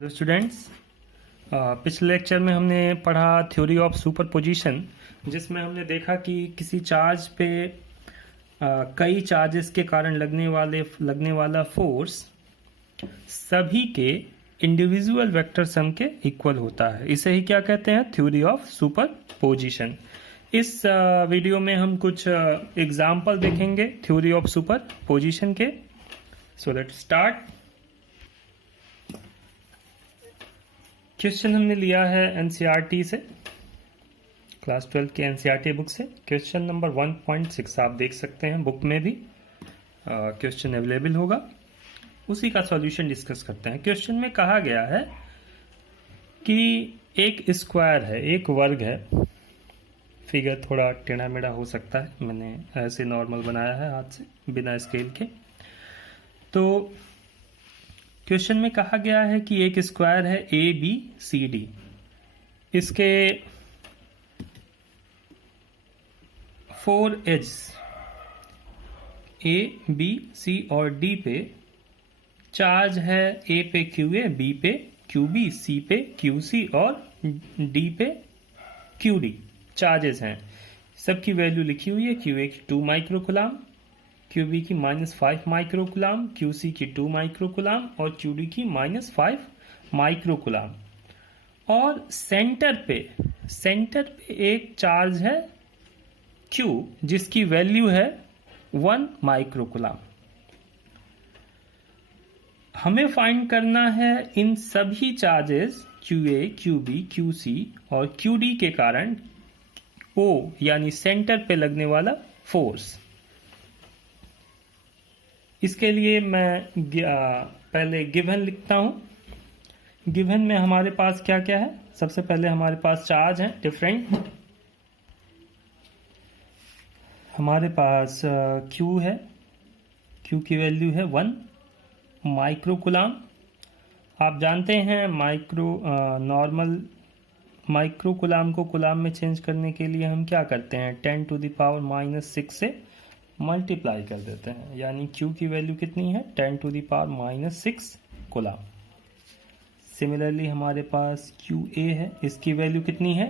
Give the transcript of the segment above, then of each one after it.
Hello students, पिछले lecture में हमने पढ़ा थ्योरी ऑफ सुपरपोजिशन, जिसमें हमने देखा कि किसी चार्ज पे कई चार्जेस के कारण लगने वाला फोर्स सभी के इंडिविजुअल वेक्टर सम के इक्वल होता है। इसे ही क्या कहते हैं? Theory of superposition. इस वीडियो में हम कुछ एग्जाम्पल देखेंगे थ्योरी ऑफ सुपरपोजिशन के। So let's start. क्वेश्चन हमने लिया है एनसीईआरटी से, क्लास 12 के एनसीईआरटी बुक से। क्वेश्चन नंबर 1.6 आप देख सकते हैं, बुक में भी क्वेश्चन अवेलेबल होगा। उसी का सॉल्यूशन डिस्कस करते हैं। क्वेश्चन में कहा गया है कि एक स्क्वायर है, एक वर्ग है। फिगर थोड़ा टेढ़ा मेढ़ा हो सकता है, मैंने ऐसे नॉर्मल बनाया है हाथ से बिना स्केल के। तो क्वेश्चन में कहा गया है कि एक स्क्वायर है ए बी सी डी। इसके 4 एज ए बी सी और डी पे चार्ज है। ए पे क्यू ए, बी पे क्यू बी, सी पे क्यू सी और डी पे क्यू डी चार्जेस हैं। सबकी वैल्यू लिखी हुई है। क्यू ए की 2 माइक्रोकुलाम, क्यू बी की -5 माइक्रोकुलाम, क्यू सी की 2 माइक्रोकुलाम और क्यू डी की -5 माइक्रोकुलाम। और सेंटर पे एक चार्ज है क्यू, जिसकी वैल्यू है 1 माइक्रोकुलाम। हमें फाइंड करना है इन सभी charges Q A, Q B, Q C और क्यू डी के कारण ओ यानी सेंटर पे लगने वाला फोर्स। इसके लिए मैं पहले गिवन लिखता हूं। गिवन में हमारे पास क्या क्या है? सबसे पहले हमारे पास चार्ज है डिफरेंट। हमारे पास Q है, Q की वैल्यू है 1 माइक्रोकुलाम। आप जानते हैं नॉर्मल माइक्रोकुलाम को कुलाम में चेंज करने के लिए हम क्या करते हैं? 10⁻⁻6 से मल्टीप्लाई कर देते हैं, यानी Q की वैल्यू कितनी है? 10⁻⁻6 कुलाम। सिमिलरली हमारे पास QA है, इसकी वैल्यू कितनी है?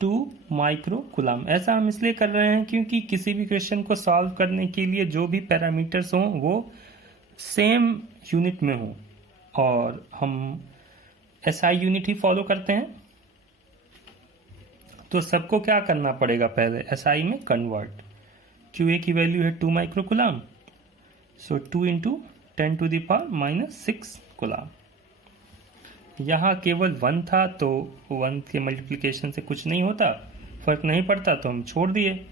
2 माइक्रोकुलाम। ऐसा हम इसलिए कर रहे हैं क्योंकि किसी भी क्वेश्चन को सॉल्व करने के लिए जो भी पैरामीटर्स हों वो सेम यूनिट में हों, और हम SI यूनिट ही फॉलो करते हैं। तो सबको क्या करना पड़ेगा? पहले SI में कन्वर्ट। QA की वैल्यू है 2 माइक्रोकुलाम, सो 2 × 10⁻⁻6 कुलाम। यहाँ केवल 1 था तो 1 के मल्टीप्लिकेशन से कुछ नहीं होता, फर्क नहीं पड़ता, तो हम छोड़ दिए।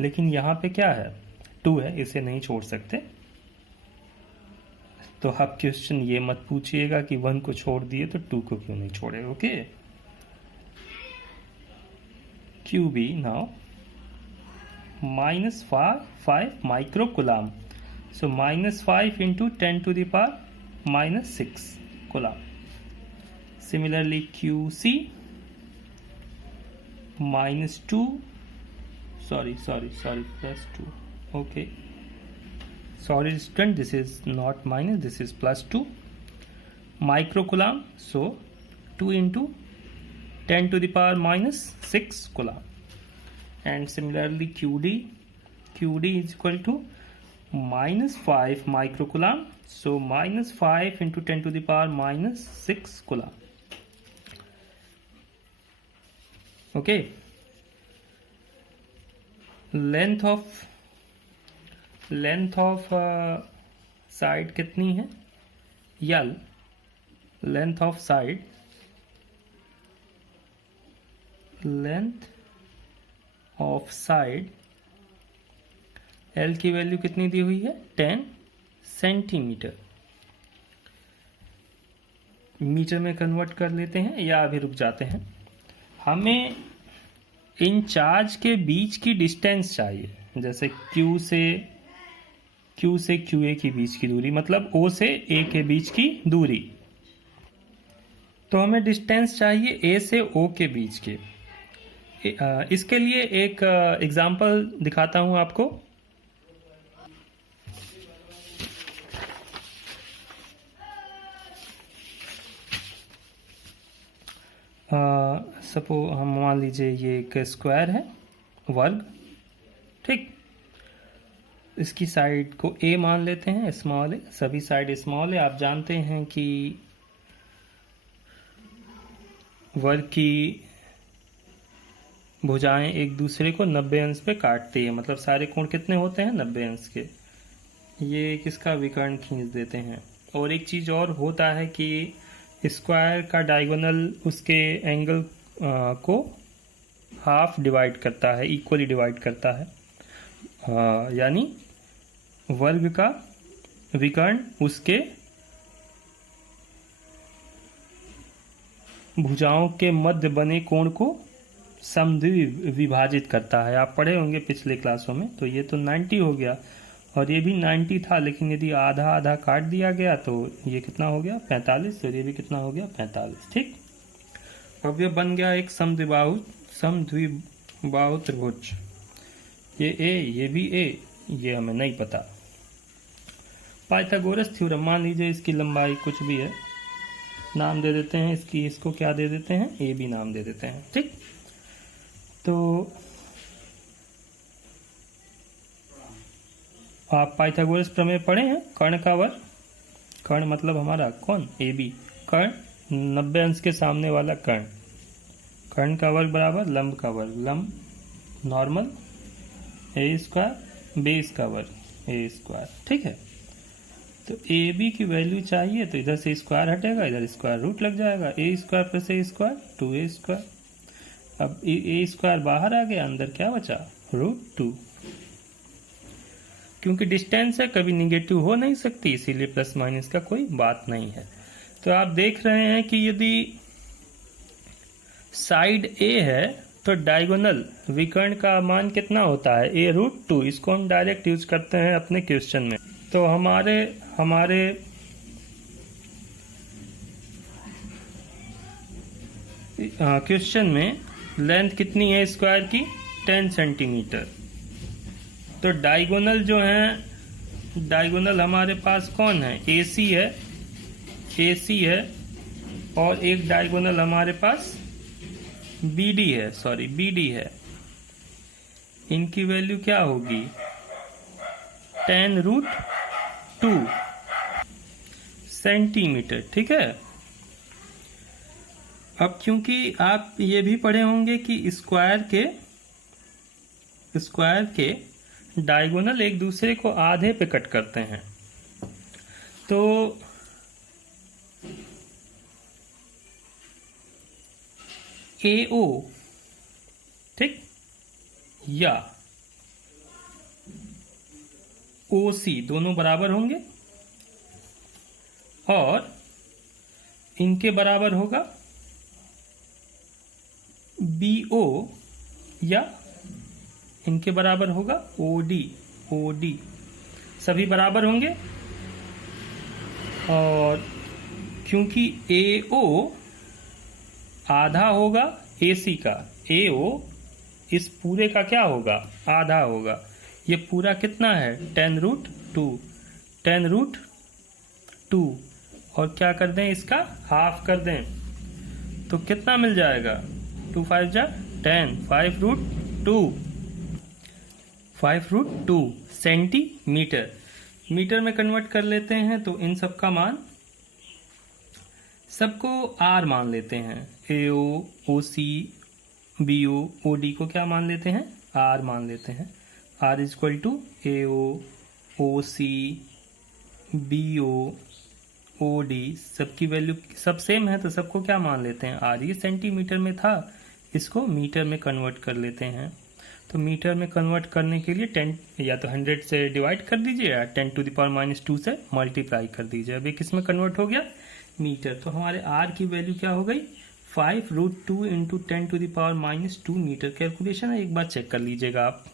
लेकिन यहाँ पे क्या है? 2 है, इसे नहीं छोड़ सकते। तो आप क्वेश्चन ये मत पूछिएगा कि 1 को छोड़ दिए तो 2 को क्यों नहीं छोड़े। Okay, QB now -5 microcoulomb, so -5 × 10⁻⁻6 कुलाम। Similarly QC -2, sorry +2. Okay, sorry student, this is not minus, this is +2 microcoulomb, so 2 × 10⁻⁻6 कुलाम। And similarly QD is equal to -5 microcoulomb, so -5 × 10⁻⁻6 coulomb. Okay, length of side कितनी है? L length of side L की value कितनी दी हुई है? 10 centimetre. Metre में convert कर लेते हैं या अभी रुक जाते हैं? हमें इन चार्ज के बीच की डिस्टेंस चाहिए, जैसे Q से QA की बीच की दूरी, मतलब O से A के बीच की दूरी। तो हमें डिस्टेंस चाहिए A से O के बीच के। इसके लिए एक एग्जाम्पल दिखाता हूं आपको। सपो हम मान लीजिए ये एक स्क्वायर है, वर्ग, ठीक। इसकी साइड को ए मान लेते हैं, स्मॉल ए, सभी साइड स्मॉल है। आप जानते हैं कि वर्ग की भुजाएं एक दूसरे को 90 अंश पे काटती है, मतलब सारे कोण कितने होते हैं, 90 अंश के। ये किसका विकर्ण खींच देते हैं। और एक चीज़ और होता है कि स्क्वायर का डायगोनल उसके एंगल को हाफ डिवाइड करता है, इक्वली डिवाइड करता है। यानी वर्ग का विकर्ण उसके भुजाओं के मध्य बने कोण को समद्वि विभाजित करता है। आप पढ़े होंगे पिछले क्लासों में। तो ये तो 90 हो गया और ये भी 90 था, लेकिन यदि आधा आधा काट दिया गया तो ये कितना हो गया, 45, और ये भी कितना हो गया, 45, ठीक। अब ये बन गया एक समद्विबाहु त्रिभुज। ये ए, ये भी ए, ये हमें नहीं पता। पाइथागोरस थ्योरम, मान लीजिए इसकी लंबाई कुछ भी है, नाम दे देते हैं इसको क्या दे देते हैं, ए बी नाम दे देते हैं, ठीक। तो आप पाइथागोरस प्रमेय पढ़े हैं, कर्ण का वर्ग, कर्ण मतलब हमारा कौन, ए बी, कर्ण 90 अंश के सामने वाला कर्ण, कर्ण का वर्ग बराबर लंब का वर्ग, लंब नॉर्मल ए स्क्वायर, बेस का वर्ग ए स्क्वायर, ठीक है। तो ए बी की वैल्यू चाहिए तो इधर से स्क्वायर हटेगा, इधर स्क्वायर रूट लग जाएगा, ए स्क्वायर प्लस ए स्क्वायर 2a स्क्वायर। अब ए स्क्वायर बाहर आ गया, अंदर क्या बचा, √2। क्योंकि डिस्टेंस है, कभी निगेटिव हो नहीं सकती, इसीलिए प्लस माइनस का कोई बात नहीं है। तो आप देख रहे हैं कि यदि साइड ए है तो डायगोनल विकर्ण का मान कितना होता है, a√2। इसको हम डायरेक्ट यूज करते हैं अपने क्वेश्चन में। तो हमारे क्वेश्चन में लेंथ कितनी है स्क्वायर की, 10 सेंटीमीटर। तो डायगोनल जो है, डायगोनल हमारे पास कौन है, AC है, AC है, और एक डायगोनल हमारे पास BD है, सॉरी BD है। इनकी वैल्यू क्या होगी, 10√2 सेंटीमीटर, ठीक है। अब क्योंकि आप ये भी पढ़े होंगे कि स्क्वायर के डायगोनल एक दूसरे को आधे पे कट करते हैं, तो AO, ठीक, या OC दोनों बराबर होंगे और इनके बराबर होगा BO, या इनके बराबर होगा OD सभी बराबर होंगे। और क्योंकि AO आधा होगा AC का, AO इस पूरे का क्या होगा, आधा होगा। ये पूरा कितना है, 10√2, 10√2, और क्या कर दें, इसका हाफ कर दें तो कितना मिल जाएगा, 2 5 जा 10, 5√2 सेंटीमीटर। मीटर में कन्वर्ट कर लेते हैं तो इन सब का मान, सबको R मान लेते हैं, AO, OC, BO, OD को क्या मान लेते हैं, R मान लेते हैं। R = AO, OC, BO, OD, सबकी वैल्यू सब सेम है तो सबको क्या मान लेते हैं, R। ये सेंटीमीटर में था, इसको मीटर में कन्वर्ट कर लेते हैं। तो मीटर में कन्वर्ट करने के लिए 10 या तो 100 से डिवाइड कर दीजिए या 10⁻⁻2 से मल्टीप्लाई कर दीजिए। अब ये किस में कन्वर्ट हो गया, मीटर। तो हमारे R की वैल्यू क्या हो गई, 5√2 × 10⁻⁻2 मीटर। कैलकुलेशन है, एक बार चेक कर लीजिएगा आप।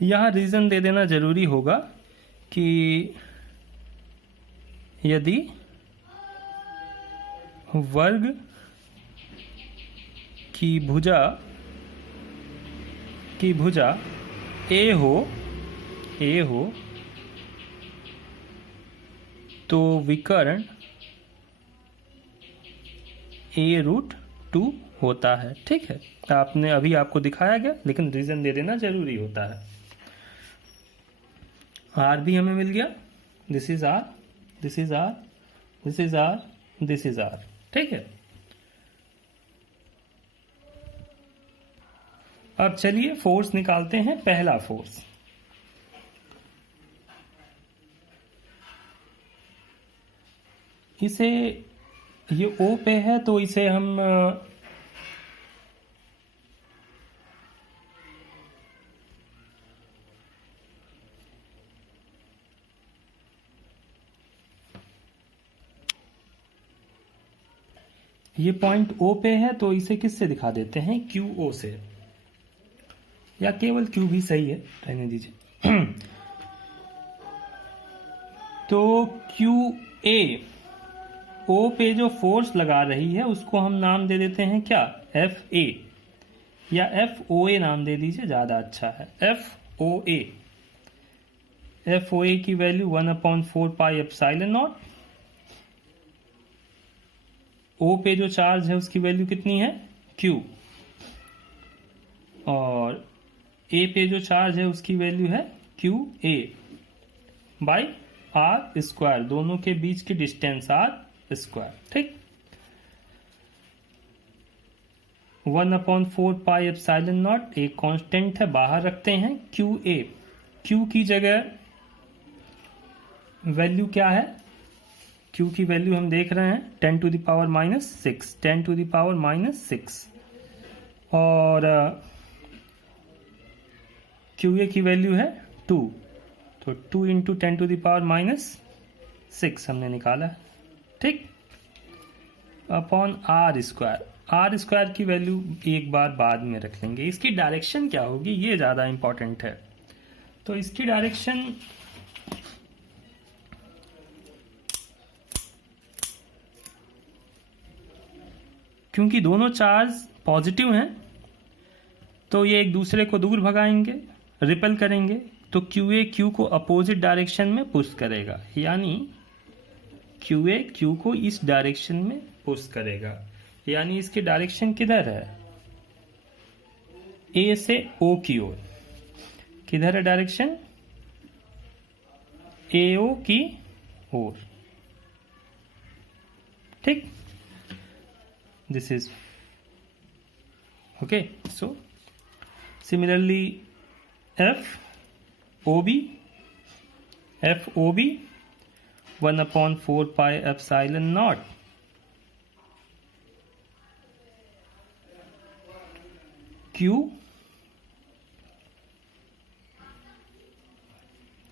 यहाँ रीज़न दे देना जरूरी होगा कि यदि वर्ग की भुजा A हो तो विकर्ण A√2 2 होता है। ठीक है, आपने अभी आपको दिखाया गया, लेकिन रीजन दे देना जरूरी होता है। आर भी हमें मिल गया, this is R, this is R, this is R, this is R. ठीक है, अब चलिए फोर्स निकालते हैं। पहला फोर्स, इसे ये O पे है तो इसे हम ये पॉइंट O पे है तो इसे किससे दिखा देते हैं, QO से, या केवल Q भी सही है, रहने दीजिए। तो QA O पे जो फोर्स लगा रही है उसको हम नाम दे देते हैं क्या, FA, या FOA नाम दे दीजिए, ज्यादा अच्छा है, FOA। FOA की value 1/4 pi epsilon not. O पे जो चार्ज है उसकी वैल्यू कितनी है, Q, और A पे जो चार्ज है उसकी वैल्यू है QA बाई R स्क्वायर, दोनों के बीच की डिस्टेंस R स्क्वायर। ठीक, 1/4 पाई एप्सिलॉन नॉट एक कांस्टेंट है, बाहर रखते हैं। QA, Q की जगह वैल्यू क्या है, Q की वैल्यू हम देख रहे हैं 10 to the power -6, 10 to the power -6, और QA की वैल्यू है 2, तो 2 इंटू 10 to the power -6 हमने निकाला है। ठीक, upon R square. R square की वैल्यू एक बार बाद में रख लेंगे। इसकी डायरेक्शन क्या होगी, ये ज़्यादा इंपॉर्टेंट है। तो इसकी डायरेक्शन क्योंकि दोनों चार्ज पॉजिटिव हैं तो ये एक दूसरे को दूर भगाएंगे, रिपेल करेंगे, तो QA Q को अपोजिट डायरेक्शन में पुश करेगा, यानी QA Q को इस डायरेक्शन में पुश करेगा, यानी इसकी डायरेक्शन किधर है, A से O की ओर। किधर है डायरेक्शन, AO की ओर। ठीक, this is okay. So similarly FOB 1/4 pi epsilon naught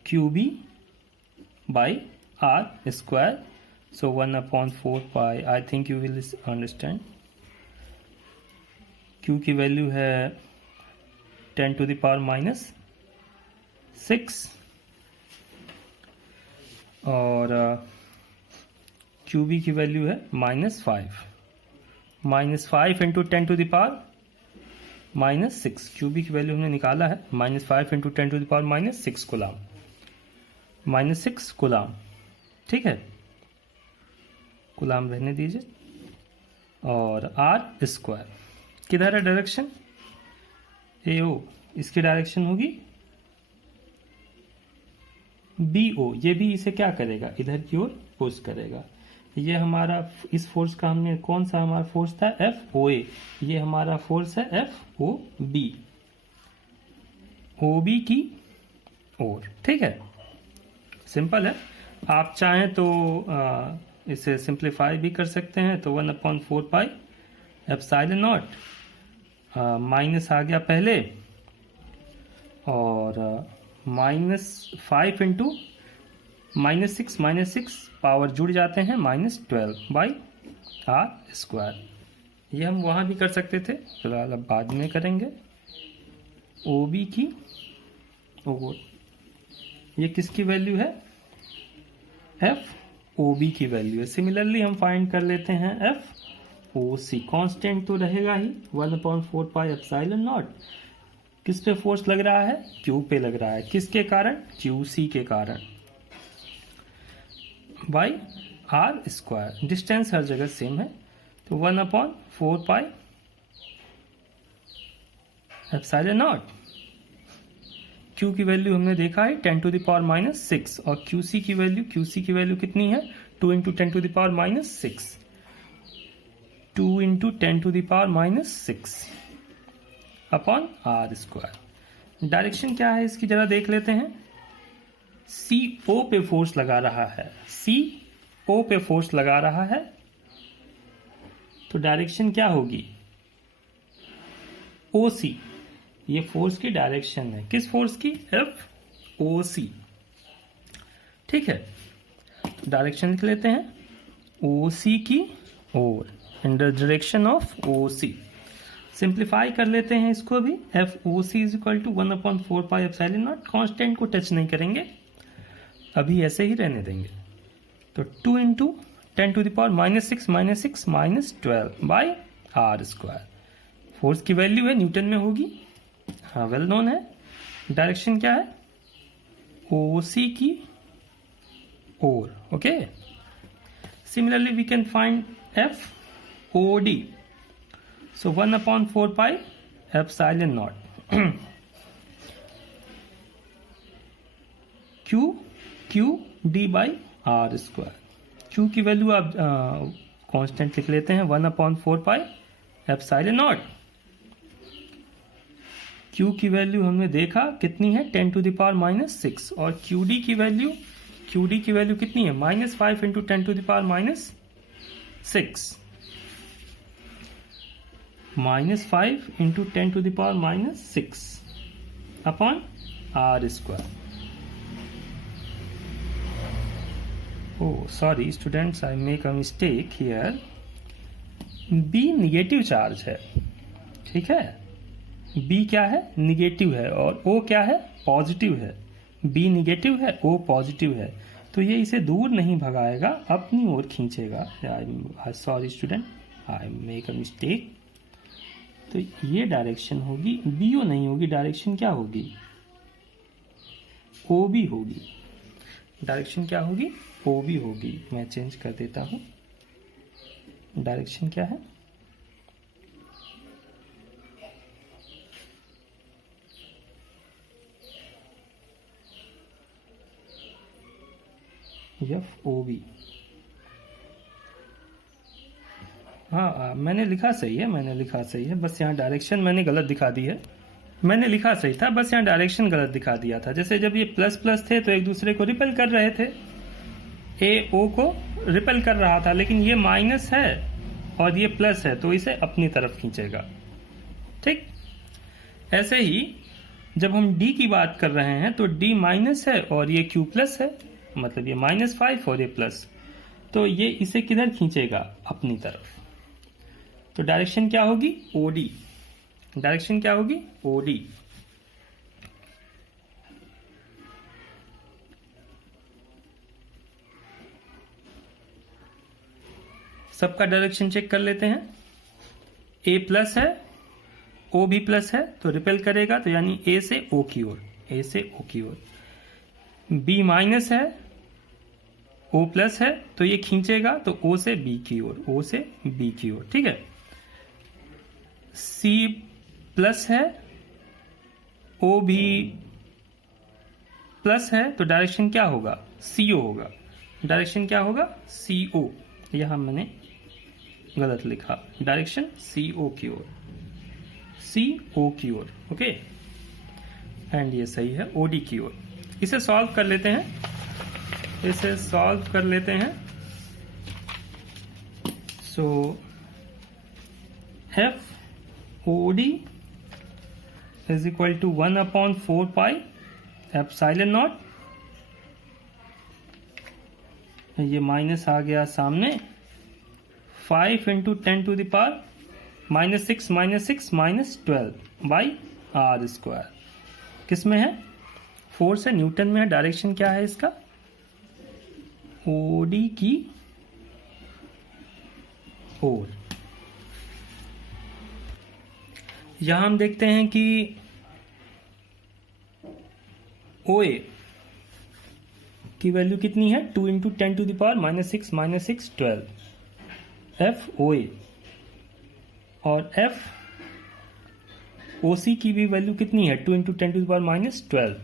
QB by R square. So 1/4 pi, I think you will understand. Q की वैल्यू है 10 to the power -6, और QB की वैल्यू है -5, -5 into 10 to the power -6। QB की value हमने निकाला है -5 into 10 to the power -6 coulomb, -6 coulomb. ठीक है, कूलाम रहने दीजिए, और R स्क्वायर। किधर है डायरेक्शन, AO, इसकी डायरेक्शन होगी BO। ये भी इसे क्या करेगा, इधर की ओर पुश करेगा। ये हमारा इस फोर्स का हमने कौन सा हमारा फोर्स था, FOA, ये हमारा फोर्स है FOB, OB की ओर। ठीक है, सिंपल है। आप चाहें तो इसे सिंप्लीफाई भी कर सकते हैं, तो 1/4 पाई एप्सिलॉन नॉट, माइनस आ गया पहले, और -5 इंटू -6 पावर जुड़ जाते हैं -12 बाई R स्क्वायर। ये हम वहाँ भी कर सकते थे, फिलहाल अब बाद में करेंगे। OB की ओर, ये किसकी वैल्यू है, FOB की वैल्यू है। सिमिलरली हम फाइंड कर लेते हैं FOC, कांस्टेंट तो रहेगा ही 1/4 पाई एप्सिलॉन नॉट। किस पे फोर्स लग रहा है, Q पे लग रहा है, किसके कारण, QC के कारण, बाई R स्क्वायर। डिस्टेंस हर जगह सेम है, तो 1/4 एप्सिलॉन नॉट। Q की वैल्यू हमने देखा है 10⁻⁻6 और QC की वैल्यू कितनी है 2 × 10⁻⁻6 2 × 10⁻⁻6 अपॉन r²। डायरेक्शन क्या है इसकी जरा देख लेते हैं। CO पे फोर्स लगा रहा है, CO पे फोर्स लगा रहा है, तो डायरेक्शन क्या होगी OC। ये फोर्स की डायरेक्शन है, किस फोर्स की FOC। ठीक है, डायरेक्शन लिख लेते हैं OC की ओर, in the direction of OC। Simplify कर लेते हैं इसको भी। FOC is equal to 1/4 epsilon not. Constant को टच नहीं करेंगे, अभी ऐसे ही रहने देंगे। तो 2 × 10⁻⁻6 -12 बाई r²। फोर्स की वैल्यू है, न्यूटन में होगी, हाँ वेल नोन है। डायरेक्शन क्या है OC की ओर। Okay, similarly we can find FOD। So 1/4 epsilon not QD by r²। Q की वैल्यू आप कांस्टेंट लिख लेते हैं 1/4 एप्सिलॉन नॉट। Q की वैल्यू हमने देखा कितनी है 10⁻⁻6 और QD की वैल्यू कितनी है -5 × 10⁻⁻6 -5 × 10⁻⁻6 upon r²। Oh, sorry students, I make a mistake here. B negative charge है, ठीक है। B क्या है निगेटिव है और O क्या है पॉजिटिव है। B निगेटिव है, O पॉजिटिव है, तो ये इसे दूर नहीं भगाएगा, अपनी ओर खींचेगा। Sorry student, I make a mistake. तो ये डायरेक्शन होगी, BO नहीं होगी, डायरेक्शन क्या होगी OB होगी। डायरेक्शन क्या होगी OB होगी। मैं चेंज कर देता हूं, डायरेक्शन क्या है FOB। हाँ मैंने लिखा सही है, बस यहाँ डायरेक्शन मैंने गलत दिखा दी है। मैंने लिखा सही था, बस यहाँ डायरेक्शन गलत दिखा दिया था। जैसे जब ये प्लस प्लस थे तो एक दूसरे को रिपेल कर रहे थे, AO को रिपेल कर रहा था, लेकिन ये माइनस है और ये प्लस है तो इसे अपनी तरफ खींचेगा। ठीक, ऐसे ही जब हम D की बात कर रहे हैं तो D माइनस है और ये Q प्लस है, मतलब ये -5 और ये प्लस, तो ये इसे किधर खींचेगा अपनी तरफ। तो डायरेक्शन क्या होगी OD। डायरेक्शन क्या होगी OD। सबका डायरेक्शन चेक कर लेते हैं। A प्लस है, O भी प्लस है, तो रिपेल करेगा, तो यानी A से O की ओर, A से O की ओर। B माइनस है, O प्लस है, तो ये खींचेगा, तो O से B की ओर, O से B की ओर। ठीक है। C प्लस है, O भी प्लस है, तो डायरेक्शन क्या होगा CO होगा। डायरेक्शन क्या होगा CO। यहां मैंने गलत लिखा, डायरेक्शन CO की ओर, CO की ओर। ओके, एंड ये सही है OD की ओर। इसे सॉल्व कर लेते हैं, so FOD is equal to 1/4 epsilon naught. ये माइनस आ गया सामने, 5 × 10⁻⁻6 -12 बाई r²। किस में है फोर्स है न्यूटन में है। डायरेक्शन क्या है इसका OD की ओर। यहां हम देखते हैं कि OA की वैल्यू कितनी है 2 × 10⁻⁻6 -6 12। FOA और एफ OC की भी वैल्यू कितनी है 2 × 10⁻12।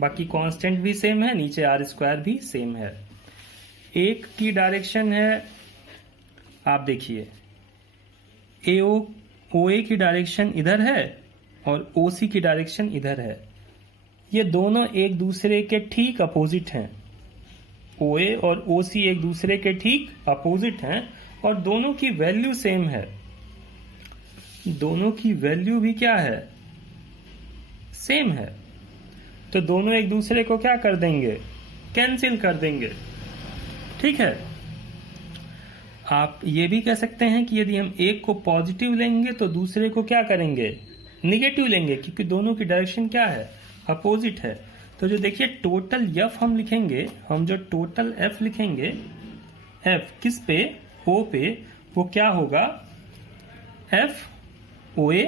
बाकी कांस्टेंट भी सेम है, नीचे r² भी सेम है। एक की डायरेक्शन है, आप देखिए OA की डायरेक्शन इधर है और OC की डायरेक्शन इधर है। ये दोनों एक दूसरे के ठीक अपोजिट हैं। OA और OC एक दूसरे के ठीक अपोजिट हैं और दोनों की वैल्यू सेम है। दोनों की वैल्यू भी क्या है, सेम है। तो दोनों एक दूसरे को क्या कर देंगे, कैंसिल कर देंगे। ठीक है। आप ये भी कह सकते हैं कि यदि हम एक को पॉजिटिव लेंगे तो दूसरे को क्या करेंगे, निगेटिव लेंगे, क्योंकि दोनों की डायरेक्शन क्या है, अपोजिट है। तो जो देखिए टोटल एफ हम लिखेंगे, हम जो टोटल एफ लिखेंगे, एफ किस पे, ओ पे, वो क्या होगा, एफ OA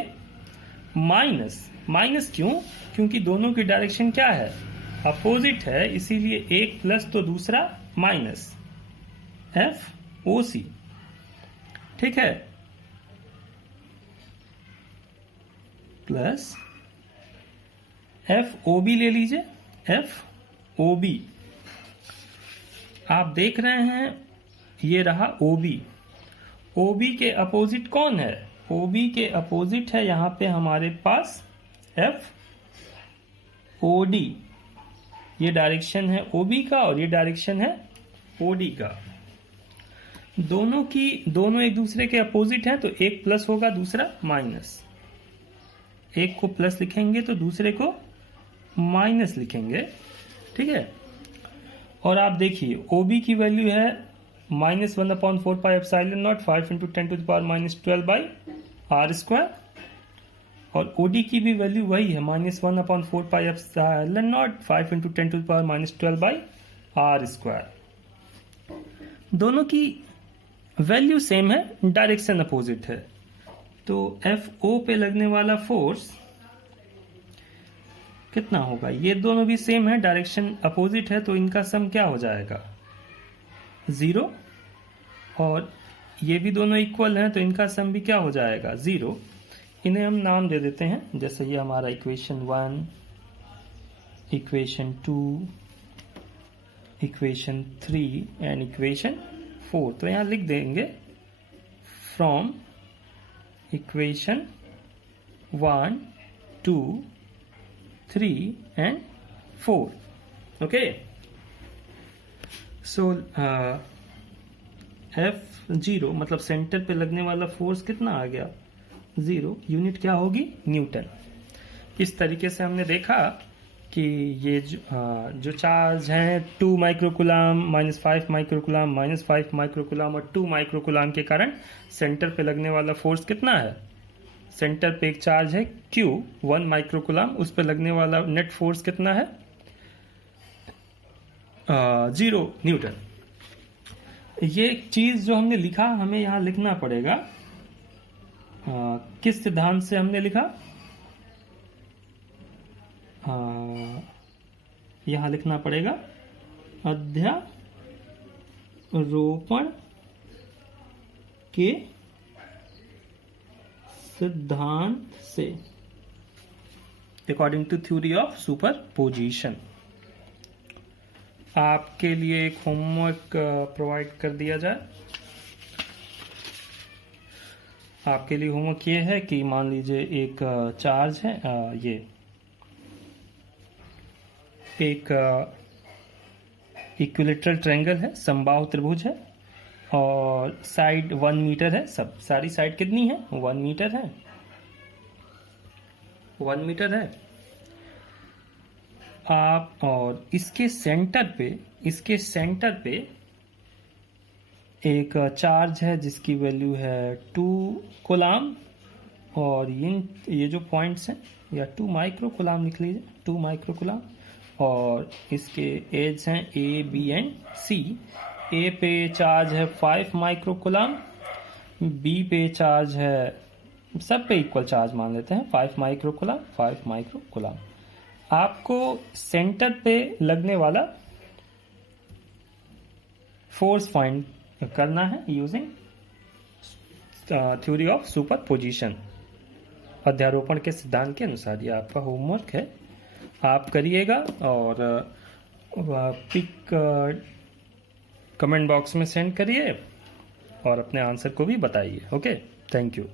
माइनस क्यों, क्योंकि दोनों की डायरेक्शन क्या है, अपोजिट है, इसीलिए एक प्लस तो दूसरा माइनस, एफ OC। ठीक है, प्लस एफ OB ले लीजिए, एफ OB। आप देख रहे हैं ये रहा OB के अपोजिट कौन है, OB के अपोजिट है यहां पे हमारे पास एफ OD। ये डायरेक्शन है OB का और ये डायरेक्शन है OD का। दोनों एक दूसरे के अपोजिट हैं, तो एक प्लस होगा दूसरा माइनस। एक को प्लस लिखेंगे तो दूसरे को माइनस लिखेंगे। ठीक है। और आप देखिए OB की वैल्यू है -1/4πε0 5 × 10⁻12/r², और OD की भी वैल्यू वही है -1/4πε0 5 × 10⁻12/r²। दोनों की वैल्यू सेम है, डायरेक्शन अपोजिट है। तो FO पे लगने वाला फोर्स कितना होगा, ये दोनों भी सेम है, डायरेक्शन अपोजिट है, तो इनका सम क्या हो जाएगा, 0। और ये भी दोनों इक्वल हैं, तो इनका सम भी क्या हो जाएगा, 0। इन्हें हम नाम दे देते हैं, जैसे ये हमारा equation 1, equation 2, equation 3 and equation 4। तो यहां लिख देंगे from equation 1, 2, 3 and 4। Okay. So F0 मतलब सेंटर पे लगने वाला फोर्स कितना आ गया, 0। यूनिट क्या होगी, न्यूटन। इस तरीके से हमने देखा कि ये जो चार्ज हैं 2 माइक्रोकुलाम, -5 माइक्रोकुलाम, -5 माइक्रोकुलाम और 2 माइक्रोकुलाम के कारण सेंटर पे लगने वाला फोर्स कितना है। सेंटर पे एक चार्ज है Q 1 माइक्रोकुलाम, उस पर लगने वाला नेट फोर्स कितना है, 0 न्यूटन। ये चीज जो हमने लिखा, हमें यहां लिखना पड़ेगा, किस सिद्धांत से हमने लिखा, यहां लिखना पड़ेगा अध्यारोपण के सिद्धांत से, according to theory of superposition. आपके लिए एक होमवर्क प्रोवाइड कर दिया जाए। आपके लिए होमवर्क ये है कि मान लीजिए एक चार्ज है, ये एक इक्विलेटरल ट्रायंगल है, समबाहु त्रिभुज है, और साइड 1 मीटर है, सब सारी साइड कितनी है, 1 मीटर है, 1 मीटर है। आप और इसके सेंटर पे एक चार्ज है जिसकी वैल्यू है 2 कूलाम, और ये जो पॉइंट्स हैं, या 2 माइक्रो कूलाम लिख लीजिए, 2 माइक्रो कूलाम, और इसके एज हैं A, B and C। A पे चार्ज है 5 माइक्रो कूलाम, B पे चार्ज है, सब पे इक्वल चार्ज मान लेते हैं, 5 माइक्रो कूलाम, 5 माइक्रो कूलाम। आपको सेंटर पे लगने वाला फोर्स फाइंड करना है यूजिंग थ्योरी ऑफ सुपरपोजिशन, अध्यारोपण के सिद्धांत के अनुसार। ये आपका होमवर्क है, आप करिएगा और पिक कमेंट बॉक्स में सेंड करिए और अपने आंसर को भी बताइए। Okay, thank you.